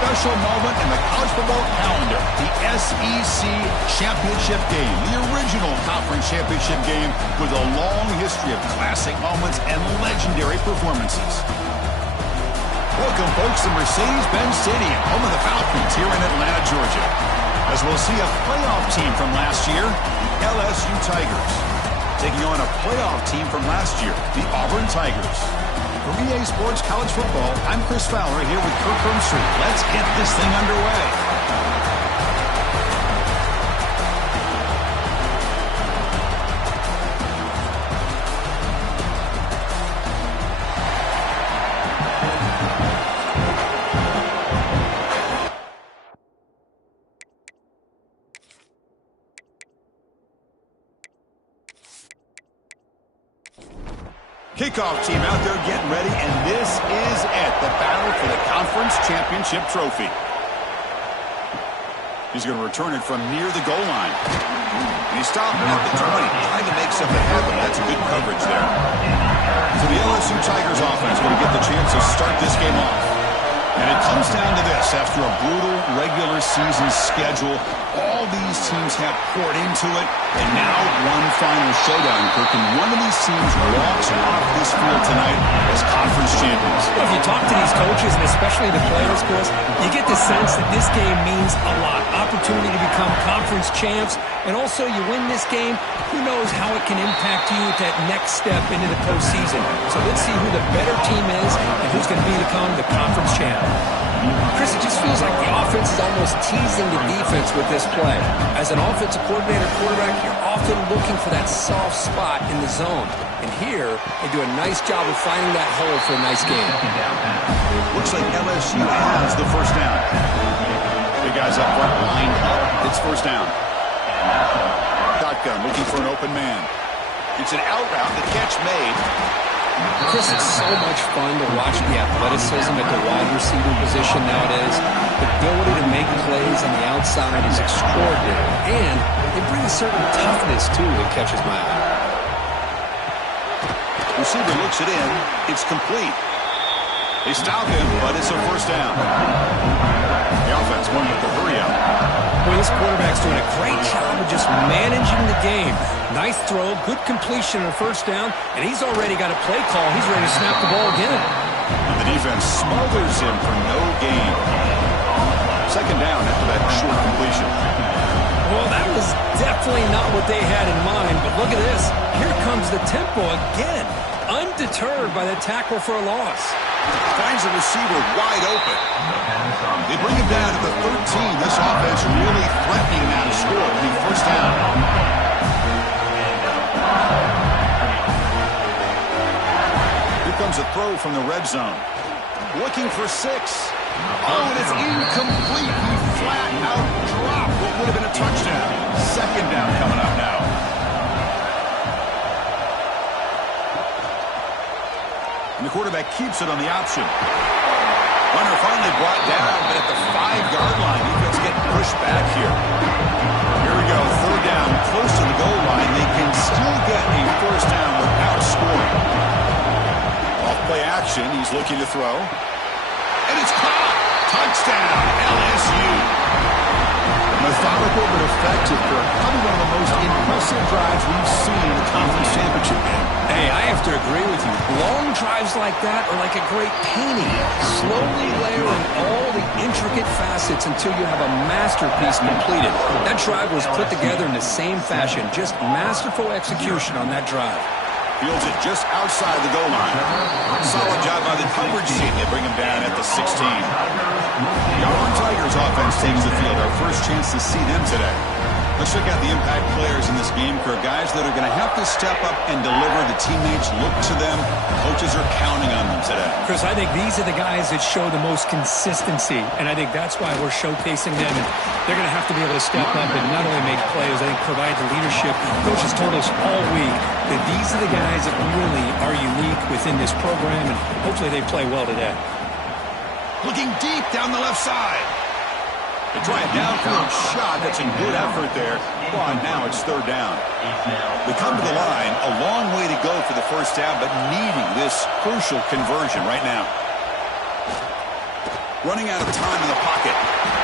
special moment in the college football calendar, the SEC Championship game, the original conference championship game with a long history of classic moments and legendary performances. Welcome, folks, to Mercedes-Benz Stadium, home of the Falcons here in Atlanta, Georgia, as we'll see a playoff team from last year, the LSU Tigers, taking on a playoff team from last year, the Auburn Tigers. For EA Sports College Football, I'm Chris Fowler here with Kirk Hermstreet. Let's get this thing underway. Kickoff team out there getting ready, and this is it, the battle for the conference championship trophy. He's going to return it from near the goal line. And he's stopping at the 20, trying to make something happen. That's good coverage there. So the LSU Tigers offense going to get the chance to start this game off. And it comes down to this. After a brutal regular season schedule, all these teams have poured into it, and now one final showdown, Kirk, and one of these teams walks off this field tonight as conference champions. Well, if you talk to these coaches, and especially the players, Chris, you get the sense that this game means a lot. Opportunity to become conference champs, and also you win this game, who knows how it can impact you at that next step into the postseason. So let's see who the better team is and who's going to become the conference champ. Chris, it just feels like the offense is almost teasing the defense with this play. As an offensive coordinator, quarterback, you're often looking for that soft spot in the zone. And here, they do a nice job of finding that hole for a nice game. Looks like LSU has the first down. The guys up front lined up. It's first down. Shotgun looking for an open man. It's an out route, the catch made. Chris, it's so much fun to watch the athleticism at the wide receiver position nowadays. The ability to make plays on the outside is extraordinary, and they bring a certain toughness, too, that catches my eye. Receiver looks it in. It's complete. They stop him, but it's a first down. The offense won with the hurry up. Well, this quarterback's doing a great job of just managing the game. Nice throw, good completion on a first down, and he's already got a play call. He's ready to snap the ball again. And the defense smothers him for no gain. Second down after that short completion. Well, that was definitely not what they had in mind, but look at this. Here comes the tempo again, undeterred by the tackle for a loss. Finds a receiver wide open. They bring him down to the 13. This offense really threatening now to score. I mean, first down. Here comes a throw from the red zone. Looking for 6. Oh, and it's incomplete. He flat out dropped what would have been a touchdown. Second down coming up now. And the quarterback keeps it on the option. Runner finally brought down, but at the 5-yard line, defense getting pushed back here. Here we go, third down, close to the goal line. They can still get a first down without scoring. Off play action, he's looking to throw. And it's caught! Touchdown, LSU! Methodical but effective, Kirk. Probably one of the most impressive drives we've seen in the conference championship game. Hey, I have to agree with you. Long drives like that are like a great painting. Slowly layering all the intricate facets until you have a masterpiece completed. That drive was put together in the same fashion. Just masterful execution on that drive. Fields it just outside the goal line. Solid job by the coverage team. They bring him down at the 16. The Auburn Tigers offense takes the field. Our first chance to see them today. Let's check out the impact players in this game, Kirk. Guys that are going to have to step up and deliver. The teammates look to them. Coaches are counting on them today. Chris, I think these are the guys that show the most consistency, and I think that's why we're showcasing them. And they're going to have to be able to step up and not only make plays, I think provide the leadership. Coaches told us all week that these are the guys that really are unique within this program, and hopefully they play well today. Looking deep down the left side. They try a downfield shot. That's a good effort there. Well, now it's third down. They come to the line. A long way to go for the first down, but needing this crucial conversion right now. Running out of time in the pocket.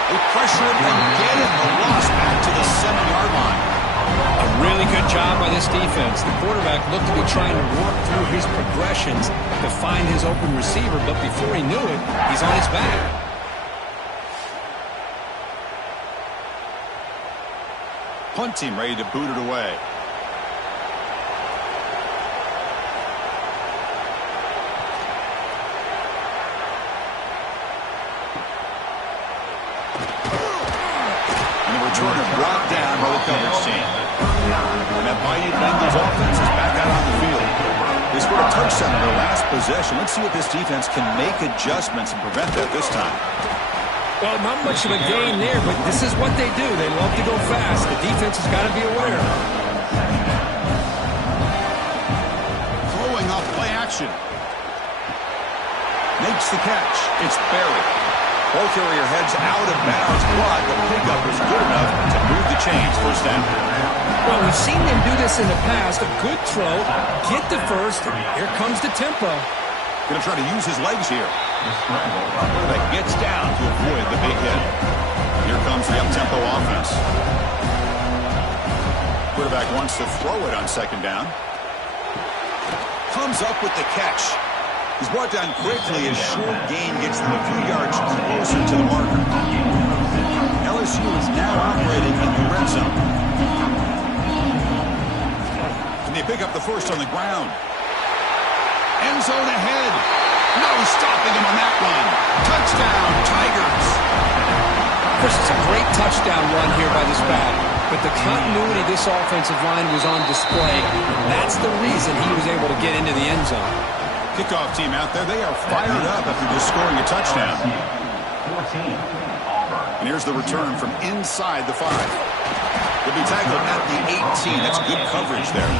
They pressure it again, and the loss back to the 7-yard line. A really good job by this defense. The quarterback looked to be trying to work through his progressions to find his open receiver, but before he knew it, he's on his back. Punt team ready to boot it away. Returner brought down by the coverage team. And that mighty Bengals offense is back out on the field. They scored a touchdown in their last possession. Let's see if this defense can make adjustments and prevent that this time. Well, not much of a gain there, but this is what they do. They love to go fast. The defense has got to be aware. Throwing off play action. Makes the catch. It's Barry. Ball carrier heads out of bounds, but the pickup was good enough to move the chains. First down. Well, we've seen them do this in the past. A good throw, get the first. Here comes the tempo. Going to try to use his legs here. Quarterback gets down to avoid the big hit. Here comes the up-tempo offense. Quarterback wants to throw it on second down. Comes up with the catch. He's brought down quickly as short gain gets them a few yards closer to the marker. LSU is now operating in the red zone. Can they pick up the first on the ground? End zone ahead. No stopping him on that one. Touchdown, Tigers. Chris, it's a great touchdown run here by this back. But the continuity of this offensive line was on display. That's the reason he was able to get into the end zone. Kickoff team out there, they are fired up after just scoring a touchdown. And here's the return from inside the 5. They'll be tackled at the 18. That's good coverage there.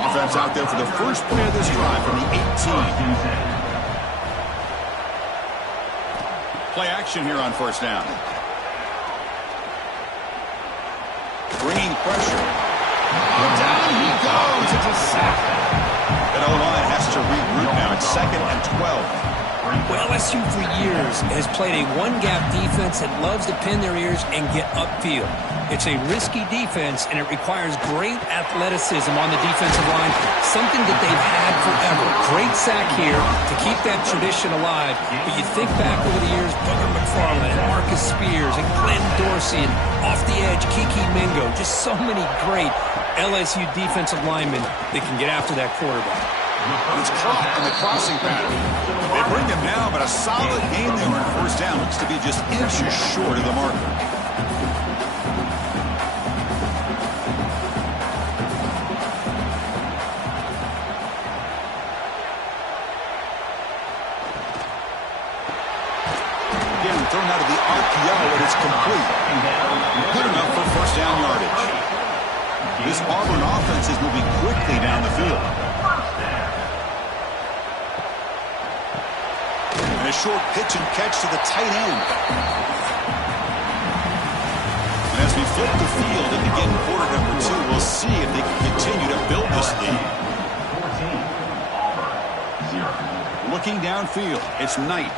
Offense out there for the first play of this drive from the 18. Play action here on first down. Bringing pressure. Down he goes. It's a sack. That O-line has to regroup now. It's 2nd and 12. Well, LSU for years has played a one-gap defense that loves to pin their ears and get upfield. It's a risky defense, and it requires great athleticism on the defensive line, something that they've had forever. Great sack here to keep that tradition alive. But you think back over the years, Booger McFarland and Marcus Spears and Glenn Dorsey and off the edge, Kiki Mingo, just so many great LSU defensive linemen that can get after that quarterback. It's caught in the crossing pattern. They bring him down, but a solid gain there on first down. Looks to be just inches short of the marker. Again, thrown out of the RPO, and it's complete. Good enough for first down yardage. This Auburn offense is moving quickly down the field. And a short pitch and catch to the tight end. And as we flip the field and begin quarter number 2, we'll see if they can continue to build this lead. Looking downfield, it's Knight.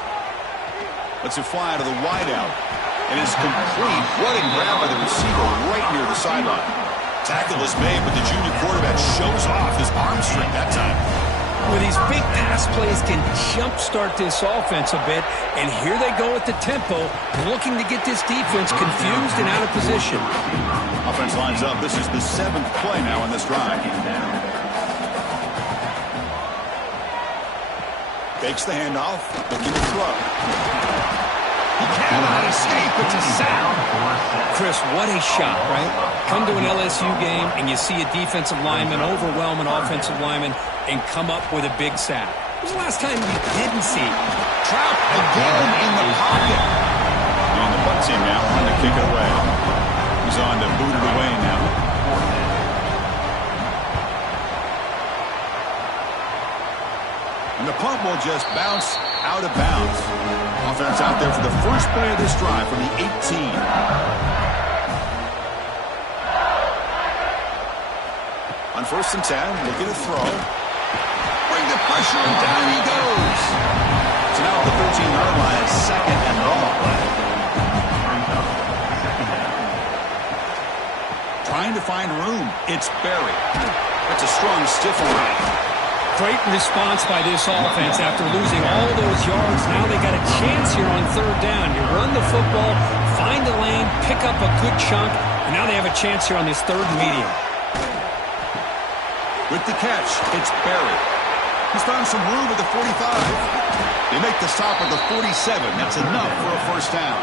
Lets it fly to the wideout. And it's complete. What a grab by the receiver right near the sideline. Tackle is made, but the junior quarterback shows off his arm strength that time. Well, these big pass plays can jumpstart this offense a bit, and here they go at the tempo, looking to get this defense confused and out of position. Offense lines up. This is the 7th play now on this drive. Fakes the handoff, looking to throw. He cannot escape. It's a sack. Chris, what a shot, right? Come to an LSU game and you see a defensive lineman overwhelm an offensive lineman and come up with a big sack. When was the last time you didn't see it? Trapped again in the pocket. And the punt team now on to kick it away. He's on to boot it away now. And the punt will just bounce out of bounds. Offense out there for the first play of this drive from the 18. On 1st and 10, looking to throw. Bring the pressure, and down he goes. So now the 13-yard line is second and long. Trying to find room. It's Berry. That's a strong stiff arm. Great response by this offense after losing all those yards. Now they got a chance here on third down. You run the football, find the lane, pick up a good chunk, and now they have a chance here on this third and medium. With the catch, it's Berry. He's found some room at the 45. They make the stop at the 47. That's enough for a first down.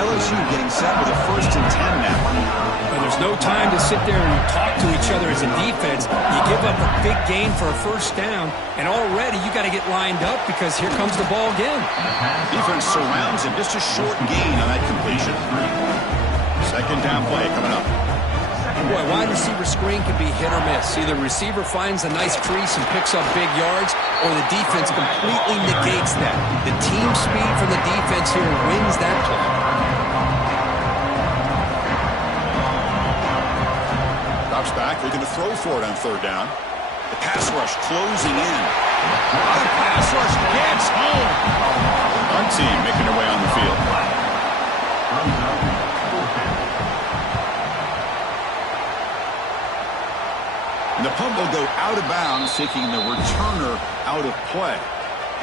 LSU getting set with a 1st and 10 now. Well, there's no time to sit there and talk to each other as a defense. You give up a big gain for a first down, and already you got to get lined up because here comes the ball again. Defense surrounds him. Just a short gain on that completion. Second down play coming up. Boy, wide receiver screen can be hit or miss. Either receiver finds a nice crease and picks up big yards, or the defense completely negates that. The team speed from the defense here wins that play. Drops back, looking to throw for it on third down. The pass rush closing in. The pass rush gets home. Our team making their way on the field. And the punt will go out of bounds, taking the returner out of play.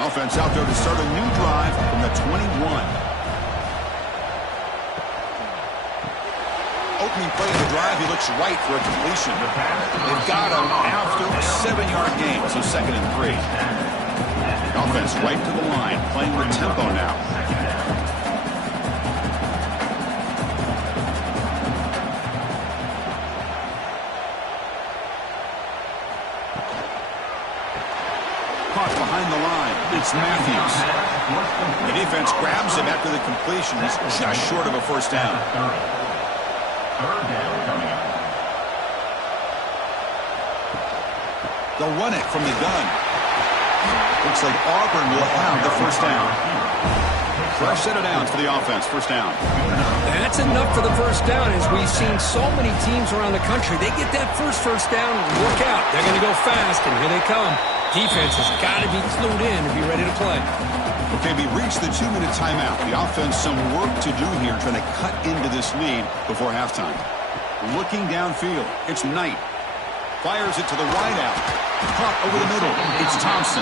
Offense out there to start a new drive from the 21. Opening play of the drive, he looks right for a completion. They've got him after a 7-yard gain, so 2nd and 3. Offense right to the line, playing with tempo now. Caught behind the line. It's Matthews. The defense grabs him after the completion. He's just short of a first down. Third down coming up. They'll run it from the gun. Looks like Auburn will have the first down. Fresh set of downs for the offense. First down. That's enough for the first down. As we've seen so many teams around the country, they get that first down, work out. They're going to go fast, and here they come. Defense has got to be clued in to be ready to play. Okay, we reached the 2-minute timeout. The offense some work to do here, trying to cut into this lead before halftime. Looking downfield, it's Knight. Fires it to the wide out. Caught over the middle. It's Thompson.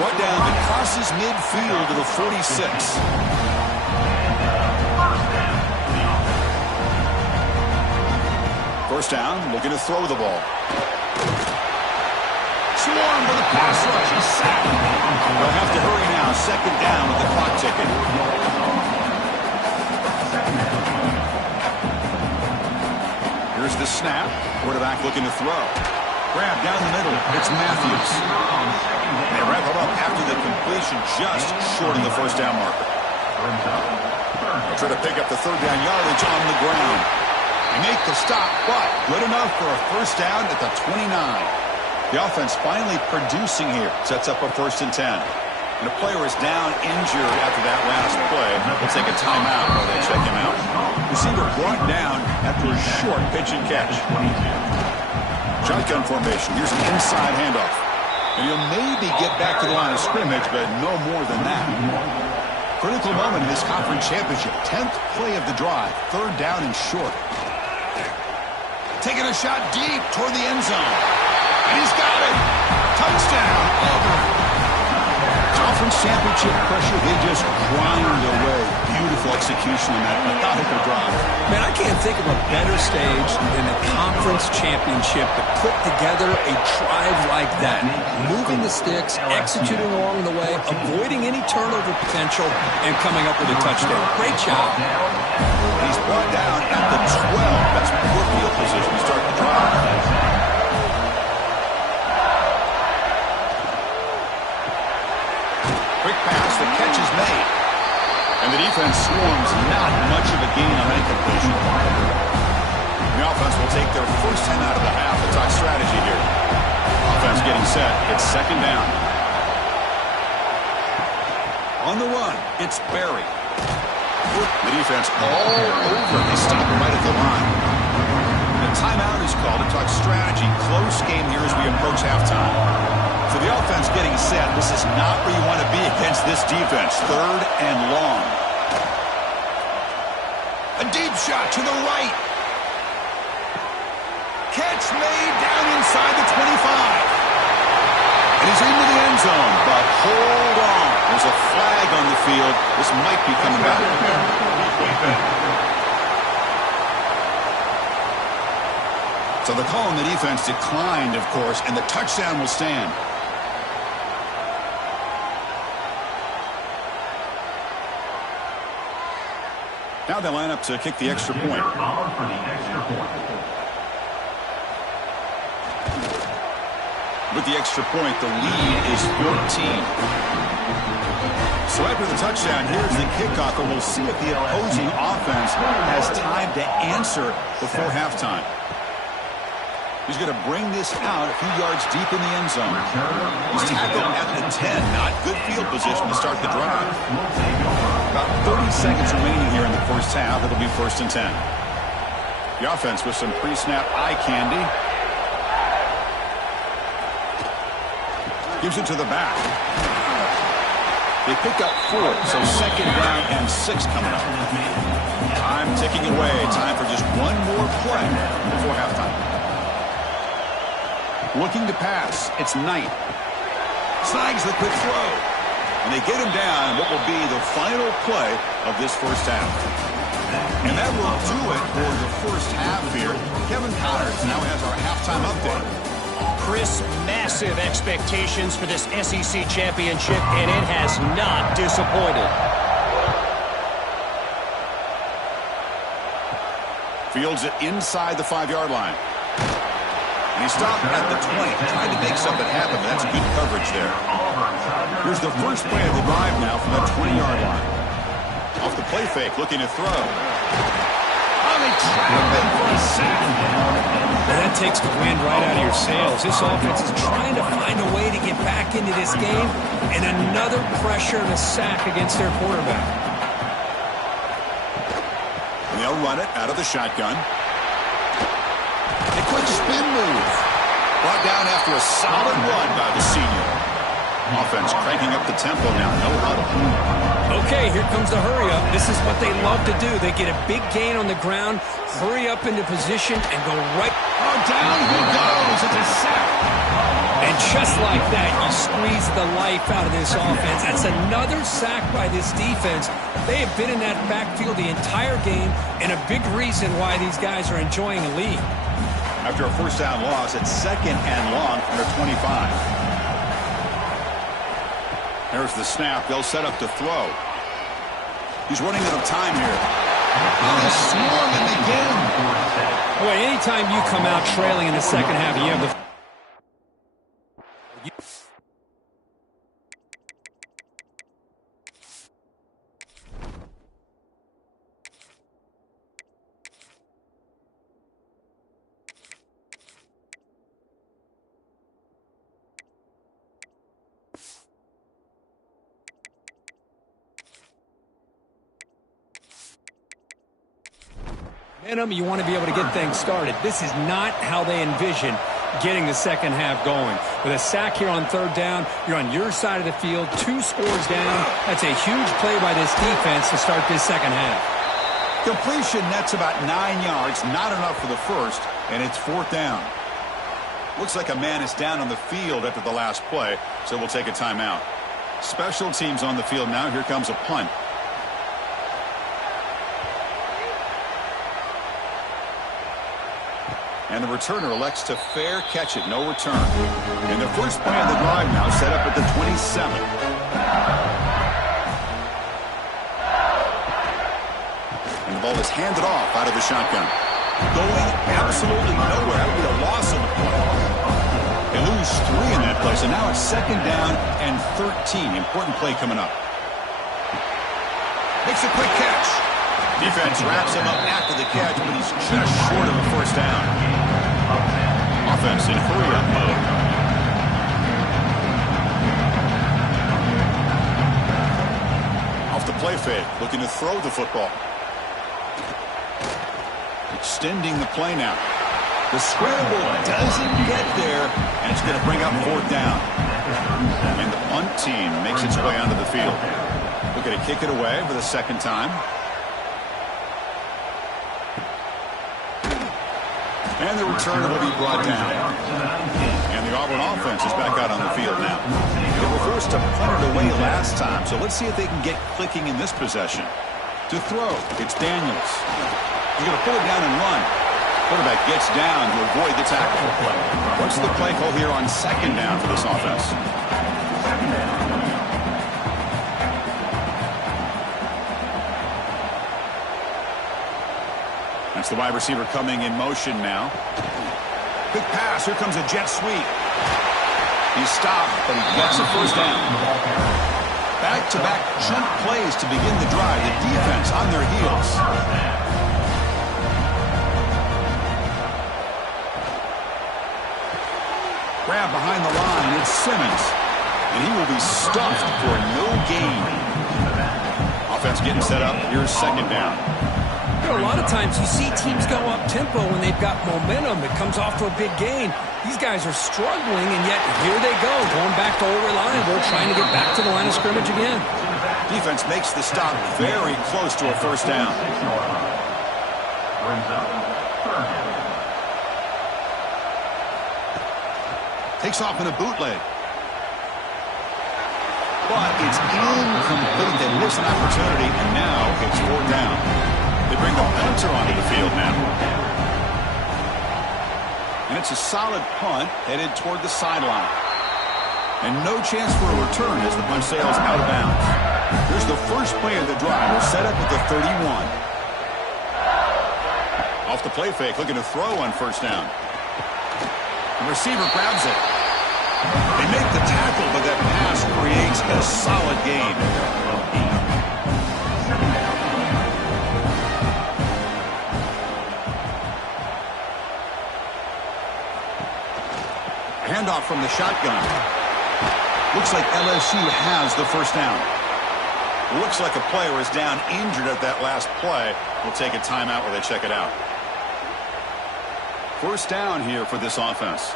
Brought down and crosses midfield to the 46. First down, looking to throw the ball. Swarm with a pass rush. He's sacked. They'll have to hurry now. Second down with the clock ticking. Here's the snap. Quarterback looking to throw. Grab down the middle. It's Matthews. They wrap him up after the completion, just short of the first down marker. They'll try to pick up the third down yardage on the ground. They make the stop, but good enough for a first down at the 29. The offense finally producing here. Sets up a 1st and 10. And the player is down injured after that last play. We'll take a timeout while they check him out. Receiver brought down after a short pitch and catch. Shotgun formation. Here's an inside handoff. And he'll maybe get back to the line of scrimmage, but no more than that. Critical moment in this conference championship. 10th play of the drive. Third down and short. Taking a shot deep toward the end zone. And he's got it. Touchdown, Auburn. Conference championship pressure, they just grind away. Beautiful execution on that methodical drive. Man, I can't think of a better stage than the conference championship to put together a drive like that. Moving the sticks, executing along the way, avoiding any turnover potential, and coming up with a touchdown. Great job. He's brought down at the 12. That's poor field position to start the drive. Quick pass, the catch is made. And the defense swarms, not much of a gain on that completion. The offense will take their first 10 out of the half. The talk strategy here. Offense getting set. It's second down. On the run, it's Berry. The defense all over. They stop right at the line. The timeout is called to talk strategy. Close game here as we approach halftime. So the offense getting set. This is not where you want to be against this defense. 3rd and long. A deep shot to the right. Catch made down inside the 25. And he's into the end zone, but hold on. There's a flag on the field. This might be coming back. So the call on the defense declined, of course, and the touchdown will stand. Now they line up to kick the extra point. With the extra point, the lead is 14. So after the touchdown, here's the kickoff, and we'll see if the opposing offense has time to answer before halftime. He's going to bring this out a few yards deep in the end zone. He's tackled at the 10. Not good field position to start the drive. About 30 seconds remaining here in the first half. It'll be 1st and 10. The offense with some pre-snap eye candy. Gives it to the back. They pick up 4, so 2nd down and 6 coming up. Time ticking away. Time for just one more play before halftime. Looking to pass. It's Knight. Snags the quick throw. And they get him down what will be the final play of this first half. And that will do it for the first half here. Kevin Connors now has our halftime update. Chris, massive expectations for this SEC championship, and it has not disappointed. Fields it inside the 5-yard line. And he stopped at the 20, trying to make something happen, but that's good coverage there. Here's the first play of the drive now from that 20-yard line. Off the play fake, looking to throw. Oh, they trap him for a sack. Now that takes the wind right out of your sails. This offense is trying to find a way to get back into this game, and another pressure and a sack against their quarterback. And they'll run it out of the shotgun. A quick spin move. Brought down after a solid run by the senior. Offense cranking up the tempo now. No huddle. Okay, here comes the hurry up. This is what they love to do. They get a big gain on the ground, hurry up into position, and go right. Oh, down he goes. It's a sack. And just like that, you squeeze the life out of this offense. That's another sack by this defense. They have been in that backfield the entire game, and a big reason why these guys are enjoying a lead. After a first down loss, it's 2nd and long from their 25. There's the snap. They'll set up to throw. He's running out of time here. And they swarm him again. Boy, anytime you come out trailing in the second half, you have the... You want to be able to get things started. This is not how they envision getting the second half going. With a sack here on 3rd down, you're on your side of the field, 2 scores down. That's a huge play by this defense to start this second half. Completion nets about 9 yards, not enough for the first, and it's 4th down. Looks like a man is down on the field after the last play, so we'll take a timeout. Special teams on the field now. Here comes a punt. And the returner elects to fair catch it. No return. And the first play of the drive now set up at the 27. And the ball is handed off out of the shotgun. Going absolutely nowhere. That would be a loss of the play. They lose 3 in that play. So now it's 2nd down and 13. Important play coming up. Makes a quick catch. Defense wraps him up after the catch, but he's just short of a first down. Offense in hurry-up mode. Off the play fake, looking to throw the football. Extending the play now. The scramble doesn't get there, and it's going to bring up 4th down. And the punt team makes its way onto the field. Looking to kick it away for the second time. And the return will be brought down. And the Auburn offense is back out on the field now. They were forced to punt it away last time, so let's see if they can get clicking in this possession. To throw, it's Daniels. He's going to pull it down and run. Quarterback gets down to avoid the tackle. What's the play call here on second down for this offense? That's the wide receiver coming in motion now. Quick pass. Here comes a jet sweep. He's stopped, but he gets a first down. Back-to-back chunk plays to begin the drive. The defense on their heels. Grab behind the line. It's Simmons. And he will be stuffed for no gain. Offense getting set up. Here's second down. You know, a lot of times you see teams go up-tempo when they've got momentum. It comes off to a big gain. These guys are struggling, and yet here they go, going back to old reliable, trying to get back to the line of scrimmage again. Defense makes the stop very close to a first down. Takes off in a bootleg. But it's incomplete. They miss an opportunity, and now it's fourth down. They bring the punter onto the field now. And it's a solid punt headed toward the sideline. And no chance for a return as the punt sails out of bounds. Here's the first play of the drive. They're set up at the 31. Off the play fake, looking to throw on first down. The receiver grabs it. They make the tackle, but that pass creates a solid gain. Handoff from the shotgun. Looks like LSU has the first down. Looks like a player is down injured at that last play. We'll take a timeout while they check it out. First down here for this offense.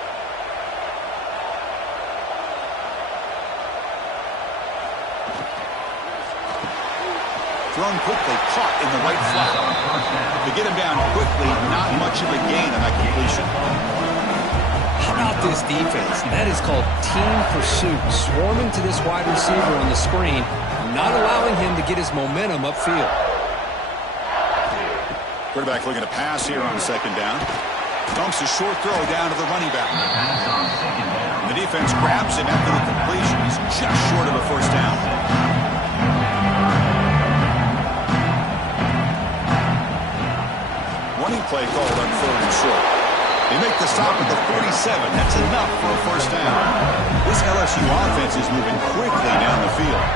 Thrown quickly, caught in the right flat. To get him down quickly, not much of a gain on that completion. How about this defense? That is called team pursuit. Swarming to this wide receiver on the screen, not allowing him to get his momentum upfield. Quarterback looking to pass here on second down. Dumps a short throw down to the running back. The defense grabs him after the completion. He's just short of a first down. Running play called on third and short. They make the stop at the 47. That's enough for a first down. This LSU offense is moving quickly down the field.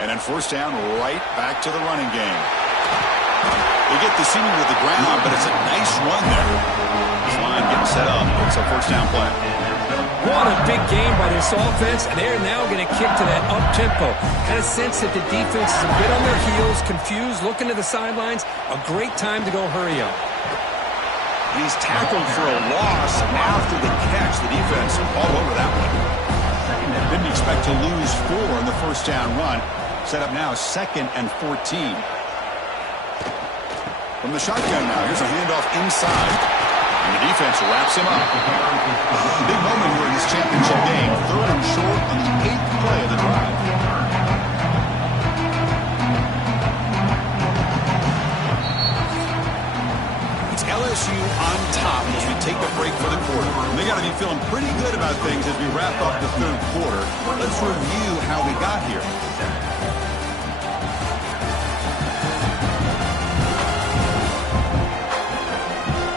And then first down, right back to the running game. They get the senior to the ground, but it's a nice run there. This line getting set up. It's a first down play. What a big game by this offense, and they're now going to kick to that up-tempo. Kind of sense that the defense is a bit on their heels, confused, looking to the sidelines. A great time to go hurry up. He's tackled for a loss after the catch. The defense all over that one. Didn't expect to lose 4 in the first down run. Set up now 2nd and 14. From the shotgun now, here's a handoff inside. And the defense wraps him up. Big moment here in this championship game. 3rd and short on the 8th play of the drive. It's LSU on top as we take a break for the quarter. And they got to be feeling pretty good about things as we wrap up the 3rd quarter. Let's review how we got here.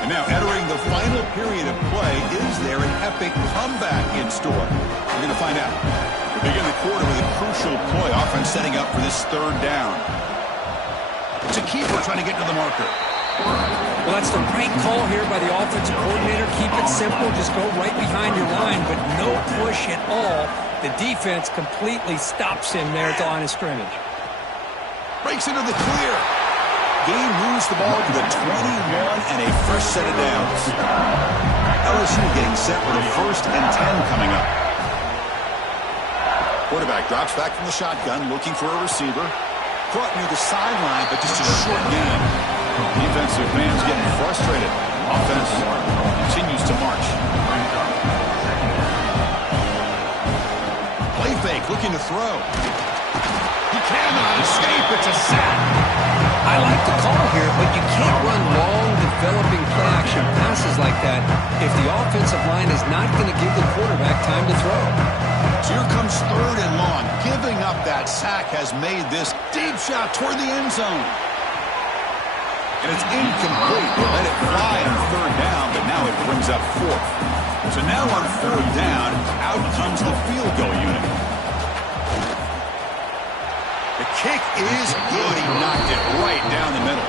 Now, entering the final period of play, is there an epic comeback in store? We're going to find out. We begin the quarter with a crucial play. Offense setting up for this 3rd down. It's a keeper trying to get to the marker. Well, that's the right call here by the offensive coordinator. Keep it simple. Just go right behind your line, but no push at all. The defense completely stops him there at the line of scrimmage. Breaks into the clear. Game moves the ball to the 21 and a fresh set of downs. LSU getting set for the 1st and 10 coming up. Quarterback drops back from the shotgun, looking for a receiver. Caught near the sideline, but just a short gain. Defensive fans getting frustrated. Offense continues to march. Play fake, looking to throw. He cannot escape. It's a sack. I like the call here, but you can't run long, developing play-action passes like that if the offensive line is not going to give the quarterback time to throw. So here comes 3rd and long. Giving up that sack has made this deep shot toward the end zone. And it's incomplete. They let it fly on 3rd down, but now it brings up 4th. So now on 4th down, out comes the field goal unit. The kick is good. He knocked it right down the middle.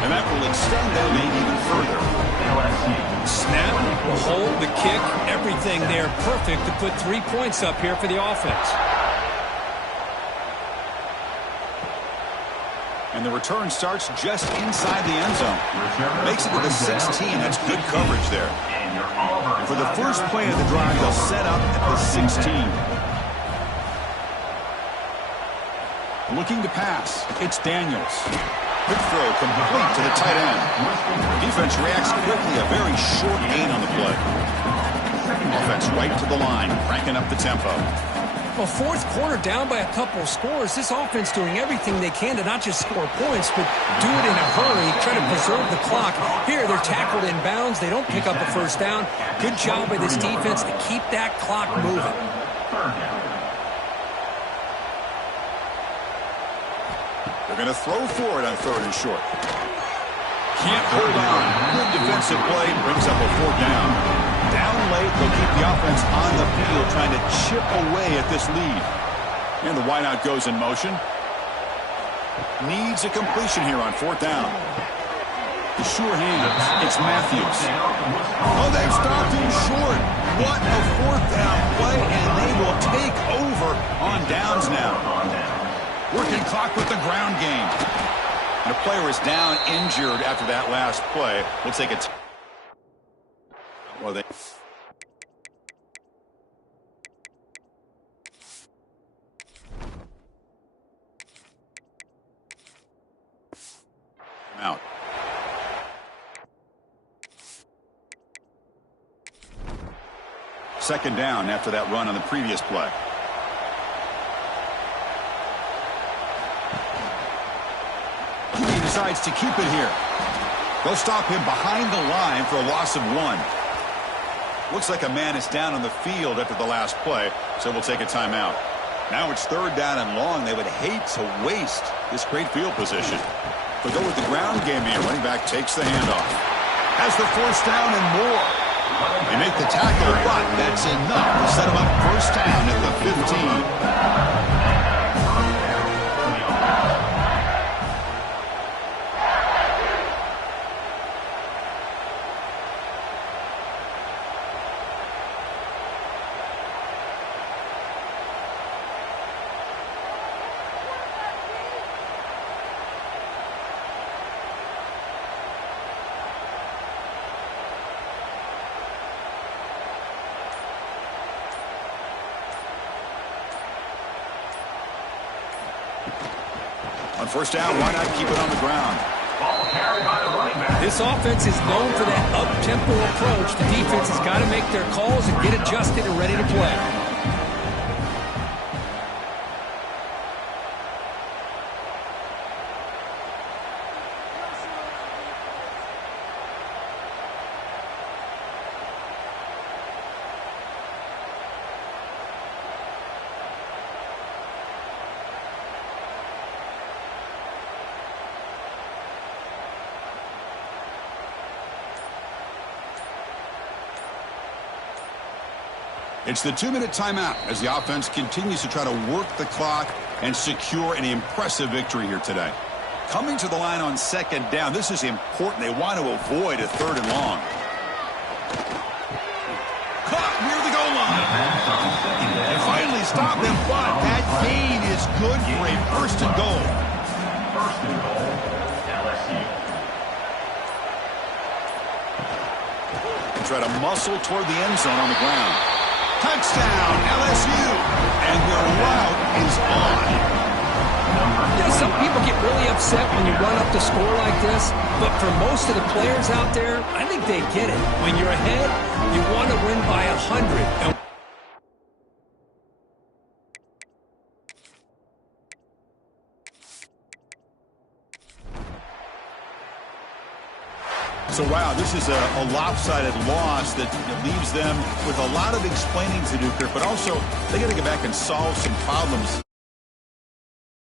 And that will extend that lead even further. Snap, the hold, the kick, everything there perfect to put 3 points up here for the offense. And the return starts just inside the end zone. Makes it to the 16. That's good coverage there. And for the first play of the drive, they'll set up at the 16. Looking to pass. It's Daniels. Quick throw complete to the tight end. Defense reacts quickly. A very short gain on the play. Offense right to the line, cranking up the tempo. Well, 4th quarter down by a couple of scores. This offense doing everything they can to not just score points, but do it in a hurry, try to preserve the clock. Here, they're tackled in bounds. They don't pick up a 1st down. Good job by this defense to keep that clock moving. They're going to throw for it on 3rd and short. Can't hold on. Good defensive play. Brings up a 4th down. Down late, they'll keep the offense on the field, trying to chip away at this lead. And the wideout goes in motion. Needs a completion here on 4th down. The sure hands. It's Matthews. Oh, they've stopped him short. What a 4th down play, and they will take over on downs now. Working clock with the ground game. And a player is down injured after that last play. We'll take it. Well, they... out. Second down after that run on the previous play. He decides to keep it here. They'll stop him behind the line for a loss of 1. Looks like a man is down on the field after the last play, so we'll take a timeout. Now it's 3rd down and long. They would hate to waste this great field position. They'll go with the ground game here. Running back takes the handoff. Has the 1st down and more. They make the tackle, but that's enough to set them up 1st down at the 15. On 1st down, why not keep it on the ground? This offense is known for that up-tempo approach. The defense has got to make their calls and get adjusted and ready to play. It's the 2-minute timeout as the offense continues to try to work the clock and secure an impressive victory here today. Coming to the line on 2nd down, this is important. They want to avoid a 3rd and long. Caught near the goal line. They finally stop him, but that gain is good for a 1st and goal. 1st and goal, LSU. try to muscle toward the end zone on the ground. Touchdown, LSU! And their route is on. You know, some people get really upset when you run up the score like this, but for most of the players out there, I think they get it. When you're ahead, you want to win by 100. So, wow, this is a lopsided loss that leaves them with a lot of explaining to do, Kirk, but also they got to get back and solve some problems.